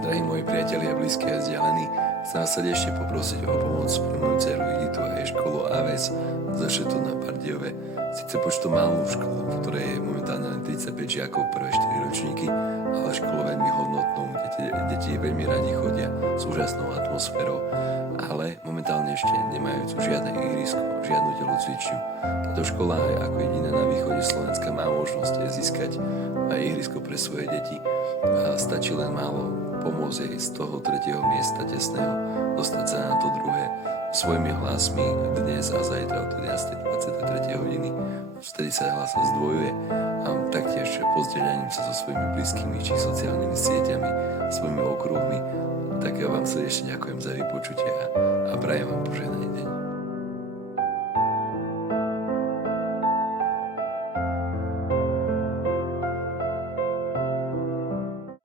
Drahí moji priatelia, blízki a vzdialení, chcem vás srdečne poprosiť o pomoc pre moju dceru Editu a jej školu AVS zašetu na Bardejove. Síce počtom malú školu, v ktorej je momentálne len 35 žiakov prvé 4 ročníky, ale školu veľmi hodnotnou, kde deti veľmi radi chodia s úžasnou atmosférou, ale momentálne ešte nemajúcu žiadne ihrisko, žiadnu telocvičňu. Táto škola je ako jediná na východe Slovenska má možnosť získať aj ihrisko pre svoje deti a stačí len málo pomôcť jej z toho 3. miesta tesného dostať sa na to druhé svojimi hlasmi dnes a zajtra od 11.23 hodiny. Vtedy sa hlas zdvojuje a taktiež pozdieľaním sa so svojimi blízkymi či sociálnymi sieťami, svojimi okruhmi. Tak ja vám srdečne ďakujem za vypočutie a prajem vám požehnaný deň.